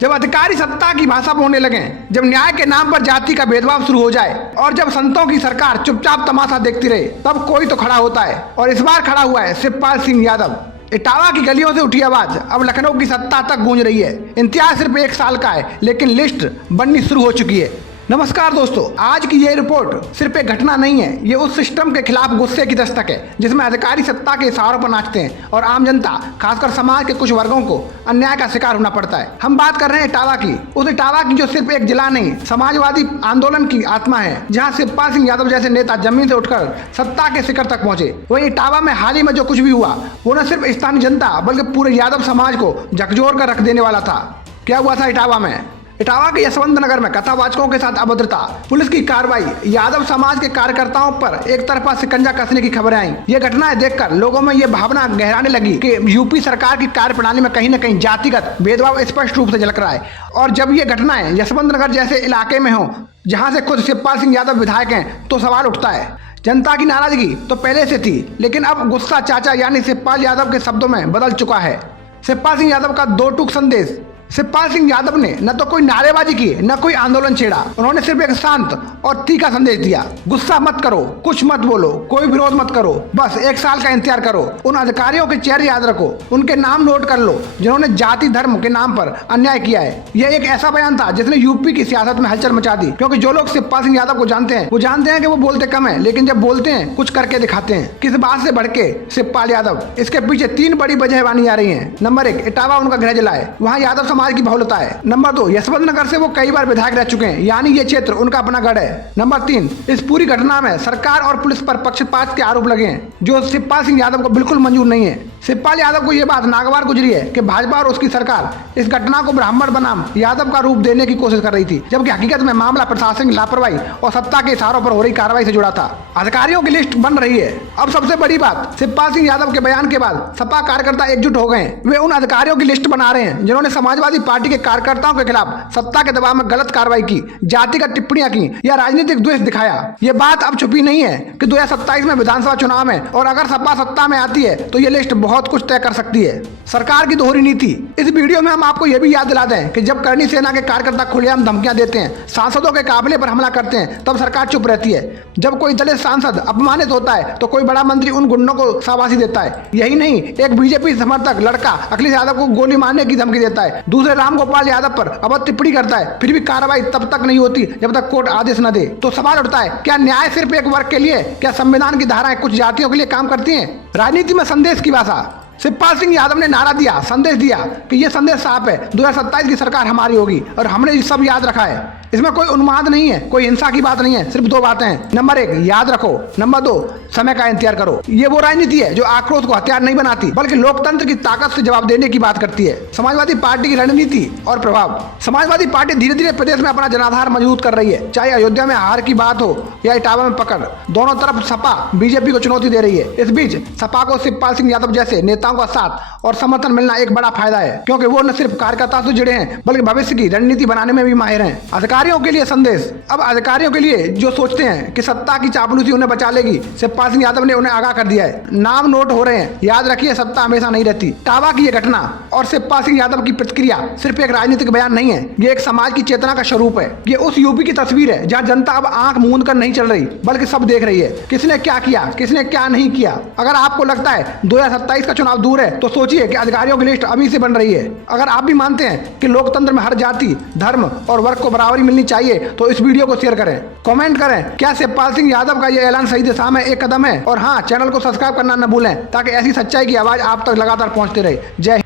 जब अधिकारी सत्ता की भाषा बोलने लगे, जब न्याय के नाम पर जाति का भेदभाव शुरू हो जाए और जब संतों की सरकार चुपचाप तमाशा देखती रहे, तब कोई तो खड़ा होता है। और इस बार खड़ा हुआ है शिवपाल सिंह यादव। इटावा की गलियों से उठी आवाज अब लखनऊ की सत्ता तक गूंज रही है। इम्तियाज सिर्फ 1 साल का है, लेकिन लिस्ट बननी शुरू हो चुकी है। नमस्कार दोस्तों, आज की ये रिपोर्ट सिर्फ एक घटना नहीं है, ये उस सिस्टम के खिलाफ गुस्से की दस्तक है जिसमें अधिकारी सत्ता के इशारों पर नाचते हैं और आम जनता, खासकर समाज के कुछ वर्गों को अन्याय का शिकार होना पड़ता है। हम बात कर रहे हैं इटावा की, उस इटावा की जो सिर्फ एक जिला नहीं, समाजवादी आंदोलन की आत्मा है, जहाँ शिवपाल सिंह यादव जैसे नेता जमीन से उठकर सत्ता के शिखर तक पहुंचे। वही इटावा में हाल ही में जो कुछ भी हुआ, वो न सिर्फ स्थानीय जनता बल्कि पूरे यादव समाज को झकझोर कर रख देने वाला था। क्या हुआ था इटावा में? इटावा के यशवंत नगर में कथावाचकों के साथ अभद्रता, पुलिस की कार्रवाई, यादव समाज के कार्यकर्ताओं पर एक तरफा शिकंजा कसने की खबरें आई। ये घटनाएं देखकर लोगों में ये भावना गहराने लगी कि यूपी सरकार की कार्यप्रणाली में कहीं न कहीं जातिगत भेदभाव स्पष्ट रूप से झलक रहा है। और जब ये घटनाएं यशवंत नगर जैसे इलाके में हो, जहाँ से खुद शिवपाल सिंह यादव विधायक हैं, तो सवाल उठता है। जनता की नाराजगी तो पहले से थी, लेकिन अब गुस्सा चाचा यानी शिवपाल यादव के शब्दों में बदल चुका है। शिवपाल सिंह यादव का 2 टूक संदेश। शिवपाल सिंह यादव ने न तो कोई नारेबाजी की, न कोई आंदोलन छेड़ा। उन्होंने सिर्फ एक शांत और तीखा संदेश दिया। गुस्सा मत करो, कुछ मत बोलो, कोई विरोध मत करो, बस 1 साल का इंतजार करो। उन अधिकारियों के चेहरे याद रखो, उनके नाम नोट कर लो जिन्होंने जाति धर्म के नाम पर अन्याय किया है। यह एक ऐसा बयान था जिसने यूपी की सियासत में हलचल मचा दी, क्योंकि जो लोग शिवपाल सिंह यादव को जानते हैं वो जानते हैं कि वो बोलते कम है, लेकिन जब बोलते हैं कुछ करके दिखाते हैं। किस बात से भड़के शिवपाल यादव? इसके पीछे 3 बड़ी वजह मानी जा रही है। नंबर 1, इटावा उनका गृह जिला है, वहाँ यादव समाज की बहुलता है। नंबर 2, यशवंत नगर से वो कई बार विधायक रह चुके हैं, यानी ये क्षेत्र उनका अपना गढ़ है। नंबर 3, इस पूरी घटना में सरकार और पुलिस पर पक्षपात के आरोप लगे हैं, जो शिवपाल सिंह यादव को बिल्कुल मंजूर नहीं है। शिवपाल यादव को यह बात नागवार गुजरी है कि भाजपा और उसकी सरकार इस घटना को ब्राह्मण बनाम यादव का रूप देने की कोशिश कर रही थी, जबकि हकीकत में मामला प्रशासनिक लापरवाही और सत्ता के इशारों पर हो रही कार्रवाई से जुड़ा था। अधिकारियों की लिस्ट बन रही है। अब सबसे बड़ी बात, शिवपाल सिंह यादव के बयान के बाद सपा कार्यकर्ता एकजुट हो गए। वे उन अधिकारियों की लिस्ट बना रहे हैं जिन्होंने समाजवादी पार्टी के कार्यकर्ताओं के खिलाफ सत्ता के दबाव में गलत कार्रवाई की, जातिगत टिप्पणियां की या राजनीतिक द्वेष दिखाया। ये बात अब छुपी नहीं है कि 2027 में विधानसभा चुनाव है और अगर सपा सत्ता में आती है तो ये लिस्ट बहुत कुछ तय कर सकती है। सरकार की दोहरी नीति। इस वीडियो में हम आपको यह भी याद दिला दें कि जब करणी सेना के कार्यकर्ता खुलेआम धमकियां देते हैं, सांसदों के काफिले पर हमला करते हैं, तब सरकार चुप रहती है। जब कोई दलित सांसद अपमानित होता है तो कोई बड़ा मंत्री उन गुंडों को शाबाशी देता है। यही नहीं, एक बीजेपी समर्थक लड़का अखिलेश यादव को गोली मारने की धमकी देता है, दूसरे रामगोपाल यादव पर अभद्र टिप्पणी करता है, फिर भी कार्रवाई तब तक नहीं होती जब तक कोर्ट आदेश न दे। तो सवाल उठता है, क्या न्याय सिर्फ एक वर्ग के लिए? क्या संविधान की धाराएं कुछ जातियों के लिए काम करती हैं? राजनीति में संदेश की भाषा। शिवपाल सिंह यादव ने नारा दिया, संदेश दिया कि ये संदेश साफ है, 2027 की सरकार हमारी होगी और हमने ये सब याद रखा है। इसमें कोई उन्माद नहीं है, कोई हिंसा की बात नहीं है, सिर्फ 2 बातें हैं। नंबर 1, याद रखो। नंबर 2, समय का इंतजार करो। ये वो राजनीति है जो आक्रोश को हथियार नहीं बनाती, बल्कि लोकतंत्र की ताकत से जवाब देने की बात करती है। समाजवादी पार्टी की रणनीति और प्रभाव। समाजवादी पार्टी धीरे धीरे प्रदेश में अपना जनाधार मजबूत कर रही है। चाहे अयोध्या में हार की बात हो या इटावा में पकड़, दोनों तरफ सपा बीजेपी को चुनौती दे रही है। इस बीच सपा को शिवपाल सिंह यादव जैसे नेताओं का साथ और समर्थन मिलना एक बड़ा फायदा है, क्योंकि वो न सिर्फ कार्यकर्ता से जुड़े हैं बल्कि भविष्य की रणनीति बनाने में भी माहिर हैं। अधिकारियों के लिए संदेश। अब अधिकारियों के लिए जो सोचते हैं कि सत्ता की चापलूसी उन्हें बचा लेगी, शिवपाल सिंह यादव ने उन्हें आगाह कर दिया है। नाम नोट हो रहे हैं, याद रखिए सत्ता हमेशा नहीं रहती। इटावा की ये घटना और शिवपाल सिंह यादव की प्रतिक्रिया सिर्फ एक राजनीतिक बयान नहीं है, ये एक समाज की चेतना का स्वरूप है। ये उस यूपी की तस्वीर है जहाँ जनता अब आंख मूंद कर नहीं चल रही, बल्कि सब देख रही है किसने क्या किया, किसने क्या नहीं किया। अगर आपको लगता है 2027 का चुनाव दूर है, तो सोचिए कि अधिकारियों की लिस्ट अभी से बन रही है। अगर आप भी मानते हैं कि लोकतंत्र में हर जाति, धर्म और वर्ग को बराबरी मिलनी चाहिए, तो इस वीडियो को शेयर करें, कमेंट करें, क्या शिवपाल सिंह यादव का ये ऐलान सही दिशा में एक कदम है? और हाँ, चैनल को सब्सक्राइब करना न भूलें ताकि ऐसी सच्चाई की आवाज आप तक लगातार पहुंचते रहे। जय हिंद।